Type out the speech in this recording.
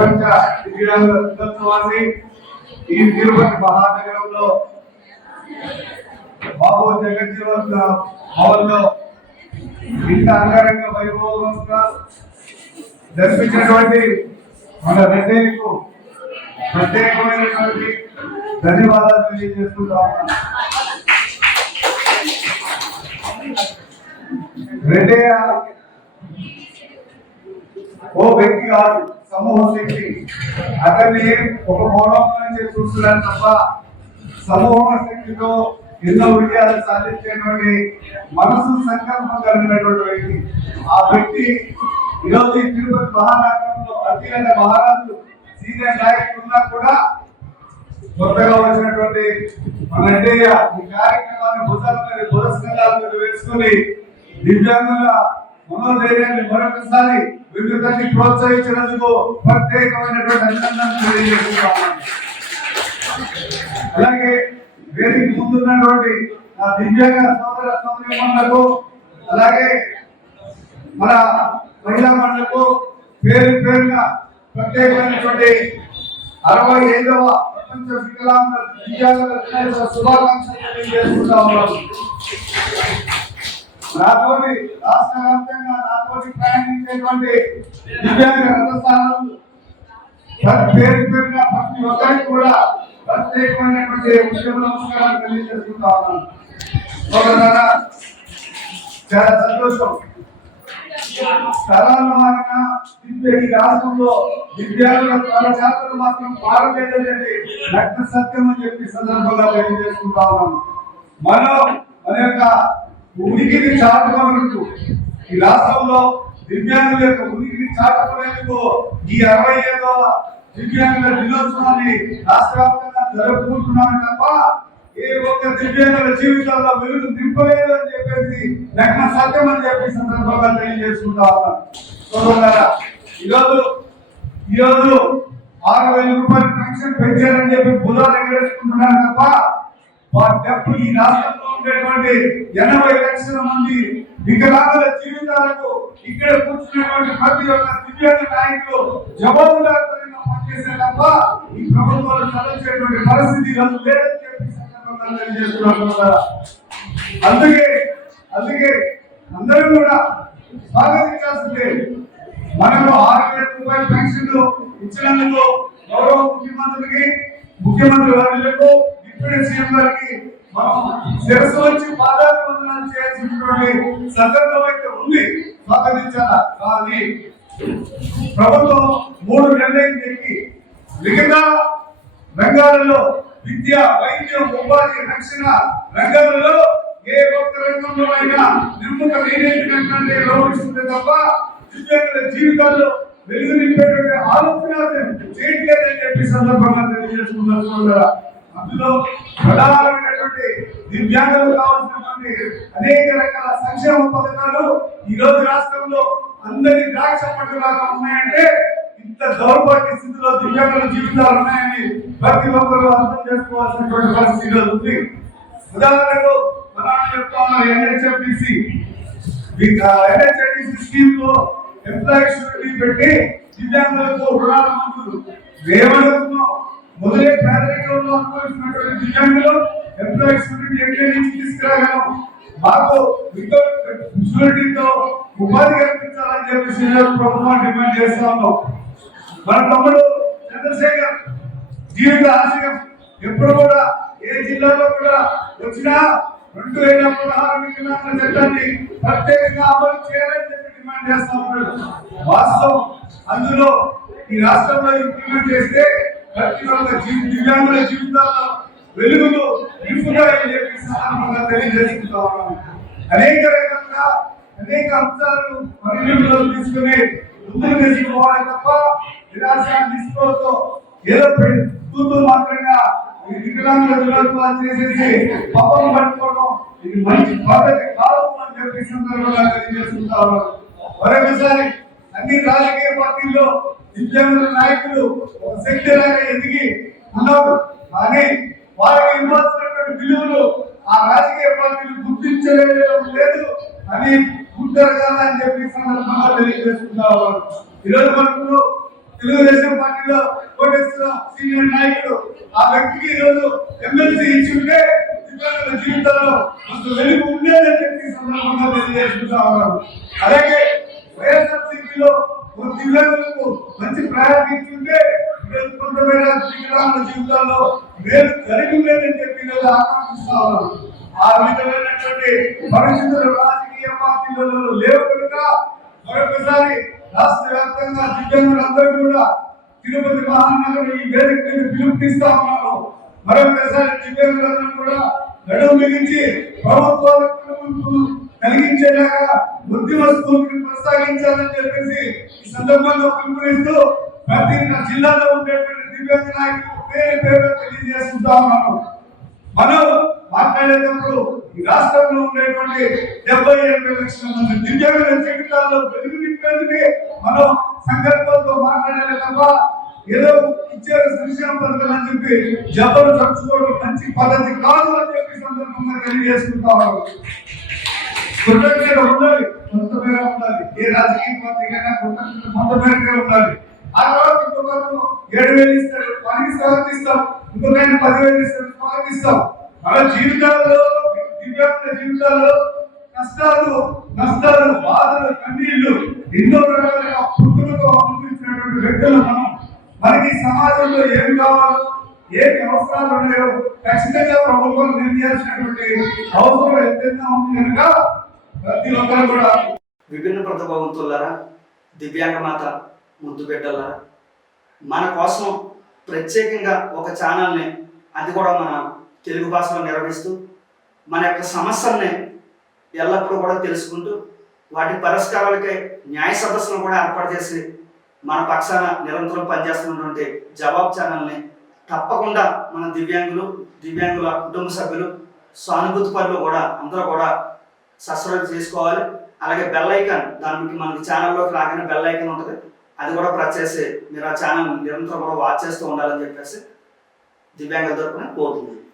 ప్రపంచ దివ్యాంగ దినోత్సవాన్ని ఈ తిరుపతి మహానగరంలో బాబు జగజ్జీవన్ భవన్లో ఇంత అంగరంగ వైభవంగా జరిపించినటువంటి మన రెడ్డేకు ప్రత్యేకమైనటువంటి ధన్యవాదాలు తెలియజేస్తున్నాము రెడ్డయ్య ఓ వ్యక్తి కాదు సమూహ శక్తి. అతన్ని ఒక కోణం నుంచి చూస్తున్నాను తప్ప సమూహ శక్తితో ఎన్నో విజయాలు సాధించేటువంటి మనసు సంకల్పం కలిగినటువంటి వ్యక్తి. ఆ వ్యక్తి ఈరోజు ఈ తిరుపతి మహానగరంలో అతిరథ మహారాజు సీనియర్ నాయకులు ఉన్నా కూడా కొత్తగా వచ్చినటువంటి మన అడ్డయ్య ఈ కార్యక్రమాన్ని భుజాల మీద పురస్కారాల మీద వేసుకుని దివ్యాంగుల మనోధైర్యాన్ని మరొకసారి వివిధని ప్రోత్సహించినందుకు ప్రత్యేకమైనటువంటి అభినందనలు తెలియజేస్తున్నాను. అలాగే వేదిక ముందున్నటువంటి నా దివ్యాంగ సోదర సోదరిమణులకు అలాగే మన మహిళా మండలకు పేరు పేరుగా ప్రత్యేకమైనటువంటి అరవై ఐదవ ప్రపంచ వికలాంగ దివ్యాంగ శుభాకాంక్షలు తెలియజేసుకుంటా ఉన్నాను. నాతోటి రాష్ట్ర వ్యాప్తంగా నాతోటి ప్రయాణించేటువంటి దివ్యాంగ రథస్థానాలు ప్రతి పేరు పేరున ప్రతి ఒక్కరికి కూడా ప్రత్యేకమైనటువంటి ఉద్యమ నమస్కారాలు తెలియజేసుకుంటా ఉన్నాను. చాలా సంతోషం. స్థలాల మారిన దివ్య ఈ రాష్ట్రంలో దివ్యాంగుల తన జాతరలు మాత్రం పారలేదండి నగ్న సత్యం అని చెప్పి సందర్భంగా తెలియజేసుకుంటా ఉన్నాం మనం మన యొక్క ఉనికిని చాటుకున్నట్టు ఈ రాష్ట్రంలో దివ్యాంగుల యొక్క ఉనికిని చాటుకునేందుకు? ఈ అరవై ఐదవ దివ్యాంగుల దినోత్సవాన్ని రాష్ట్ర వ్యాప్తంగా జరుపుకుంటున్నాను తప్ప ఏ ఒక్క దివ్యాంగుల జీవితాల్లో వెలుగు నింపలేదు అని చెప్పేసి నగ్న సత్యం అని చెప్పి సందర్భంగా తెలియజేసుకుంటా ఉన్నాను. ఈరోజు ఈరోజు ఆరు వేల రూపాయల పెన్షన్ పెంచారని చెప్పి బుధాలు ఎగరేసుకుంటున్నారు తప్ప వారి డబ్బు ఈ రాష్ట్రంలో ఉండేటువంటి ఎనభై లక్షల మంది వికలాంగుల జీవితాలకు ఇక్కడ కూర్చున్నటువంటి ప్రతి ఒక్క దివ్యాంగ నాయకులు జవాబుదారితనంగా పనిచేసే తప్ప ఈ ప్రభుత్వాలు చదివేటువంటి పరిస్థితి లేదని చెప్పి సందర్భంగా తెలియజేస్తున్నాను అందుకే అందుకే అందరూ కూడా స్వాగతించాల్సిందే. మనకు ఆరు వేల రూపాయల పెన్షన్లు ఇచ్చినందుకు గౌరవ ముఖ్యమంత్రికి ముఖ్యమంత్రి వారికి డిప్యూటీ సీఎం గారికి మనం శిరస్సు వచ్చి పాదాలు చేయాల్సినటువంటి సందర్భం అయితే ఉంది స్వాగతించాలా కానీ ప్రభుత్వం మూడు నిర్ణయం చేసి మిగతా రంగాలలో విద్య వైద్యం ఉపాధి రక్షణ రంగాలలో ఏ ఒక్క రంగంలో అయినా నిర్ముఖ లేనటువంటి లోపిస్తుంది తప్ప దివ్యాంగుల జీవితాల్లో వెలుగు నింపేటువంటి ఆలోచన చేయట్లేదని చెప్పి సందర్భంగా తెలియజేసుకున్నారు సోదరా. అందులో ప్రధానమైనటువంటి దివ్యాంగులకు కావాల్సినటువంటి అనేక రకాల సంక్షేమ పథకాలు ఈ రోజు రాష్ట్రంలో అందరి ద్రాక్ష పండుగలాగా ఉన్నాయంటే ఇంత దౌర్భాగ్య స్థితిలో దివ్యాంగుల జీవితాలు ఉన్నాయని ప్రతి ఒక్కరు అర్థం చేసుకోవాల్సినటువంటి పరిస్థితి ఉంది. ఉదాహరణకు మనం చెప్తాను ఎన్హెచ్ఎండిసి ఎన్హెచ్ఎండిసి స్కీమ్లో ఎంప్లాయీస్ పెట్టి దివ్యాంగులకు రుణాల మంజూరు. రేవణకు మొదలై పేదరికంలో అనుభవిస్తున్నటువంటి దివ్యాంగులు ఎంప్లాయీస్ షూరిటీ నుంచి తీసుకురాగలం మాకు ఉపాధి కల్పించాలని చెప్పేసి ప్రభుత్వం డిమాండ్ చేస్తా ఉన్నాం మన తమ్ముడు చంద్రశేఖర్ జీవిత ఆశయం ఎప్పుడు కూడా ఏ జిల్లాలో కూడా వచ్చినా రెండు వేల పదహారు వికలాంగుల చట్టాన్ని ప్రత్యేకంగా అమలు చేయాలని చెప్పి డిమాండ్ చేస్తా ఉన్నాడు వాస్తవం అందులో ఈ రాష్ట్రంలో ఇంప్లిమెంట్ చేస్తే ప్రతి ఒక్క దివ్యాంగుల జీవితాల్లో వెలుగులు నింపుతాయని చెప్పి సందర్భంగా తెలియజేసుకుంటా ఉన్నాను. అనేక రకంగా అనేక అంశాలను పరిగణలో తీసుకుని ముందుకు తీసుకుపోవాలి తప్ప నిరాశ నిస్పృహతో ఏదో పెడుతూ మాత్రంగా వికలాంగుల దినోత్సవాలు చేసేసి పాపం పట్టుకోవడం ఇది మంచి పద్ధతి కాదు అని చెప్పి సందర్భంగా తెలియజేసుకుంటా ఉన్నాను. మరొకసారి అన్ని రాజకీయ పార్టీల్లో దివ్యాంగుల నాయకులు ఒక శక్తిలాగా ఎదిగి ఉన్నారు కానీ వారికి ఇవ్వాల్సినటువంటి విలువలు ఆ రాజకీయ పార్టీలు గుర్తించలేడం లేదు అని గుర్తరగాలని చెప్పి సందర్భంగా తెలియజేసుకుంటా ఉన్నారు ఈరోజు మనకు తెలుగుదేశం పార్టీలో కోటేశ్వర సీనియర్ నాయకుడు ఆ వ్యక్తికి ఈరోజు ఎమ్మెల్సీ ఇచ్చి ఉంటే దివ్యాంగుల జీవితంలో కొంచెం వెలుగు ఉండేదని చెప్పి సందర్భంగా తెలియజేసుకుంటా ఉన్నారు అలాగే వైఎస్ఆర్సీపీలో మంచి ప్రయాణం ఇచ్చుంటే ఈరోజు కొంతమేర దివ్యాంగుల జీవితాల్లో మేలు జరిగి ఉండేదని చెప్పి ఈరోజు ఆకాంక్షిస్తా ఉన్నాను. ఆ విధమైనటువంటి పరిస్థితులు రాజకీయ పార్టీలలో లేవు కనుక మరొకసారి రాష్ట్ర వ్యాప్తంగా దివ్యాంగులందరూ కూడా తిరుపతి మహానగరం ఈ వేదిక మీద పిలుపునిస్తా ఉన్నాను మరొకసారి దివ్యాంగులందరూ కూడా నడుము మిగించి ప్రభుత్వాలకు కలిగించేలాగా ఉద్యమ స్ఫూర్తిని కొనసాగించాలని చెప్పేసి ఈ సందర్భంగా పిలుపునిస్తూ ప్రతి జిల్లాలో ఉండేటువంటి దివ్యాంగ నాయకులు పేరు పేరు తెలియజేస్తుంటా ఉన్నాను మనం మాట్లాడేటప్పుడు ఈ రాష్ట్రంలో ఉండేటువంటి డెబ్బై ఎనభై లక్షల మంది దివ్యాంగుల జీవితాల్లో వెలుగు నింపేందుకే మనం సంకల్పంతో మాట్లాడాలి తప్ప ఏదో ఇచ్చే సంక్షేమ పథకాలు అని చెప్పి జబ్బలు చచ్చుకోవడం మంచి పద్ధతి కాదు అని చెప్పి సందర్భంగా తెలియజేసుకుంటా కృతజ్ఞత ఉండాలి కొంత మేర ఉండాలి. ఏ రాజకీయ పార్టీకైనా కృతజ్ఞత కొంత మేరకే ఉండాలి. ఆ తర్వాత ఇంకొకరు ఏడు వేలు ఇస్తాడు పనికి స్వాగతిస్తాం ఇంకొకరిని పదివేలు ఇస్తాడు స్వాగతిస్తాం మన జీవితాల్లో దివ్యాంగుల జీవితాల్లో కష్టాలు నష్టాలు బాధలు కన్నీళ్ళు ఎన్నో రకాలుగా పుట్టులతో అనుభవించినటువంటి వ్యక్తులు మనం. మనకి సమాజంలో ఏం కావాలో ఏమి అవసరాలు ఉన్నాయో ఖచ్చితంగా ప్రభుత్వం నిర్ణయించినటువంటి అవసరం ఎంతైనా ఉంది కనుక ప్రతి ఒక్కరు కూడా విభిన్న ప్రతిభావంతులారా దివ్యాంగ మాత ముద్దు బిడ్డలారా మన కోసం ప్రత్యేకంగా ఒక ఛానల్ని అది కూడా మన తెలుగు భాషలో నిర్వహిస్తూ మన యొక్క సమస్యల్ని ఎల్లప్పుడూ కూడా తెలుసుకుంటూ వాటి పరిష్కారాలకై న్యాయ సదస్సును కూడా ఏర్పాటు చేసి మన పక్షాన నిరంతరం పనిచేస్తున్నటువంటి జవాబు ఛానల్ని తప్పకుండా మన దివ్యాంగులు దివ్యాంగుల కుటుంబ సభ్యులు సానుభూతి పనులు కూడా అందరూ కూడా సబ్స్క్రైబ్ చేసుకోవాలి. అలాగే బెల్ ఐకాన్ దానికి మనకి ఛానల్లోకి రాగానే బెల్ ఐకాన్ ఉంటుంది. అది కూడా ప్రెస్ చేసి మీరు ఆ ఛానల్ నిరంతరం కూడా వాచ్ చేస్తూ ఉండాలని చెప్పేసి దివ్యాంగుల తరపున కోరుతుంది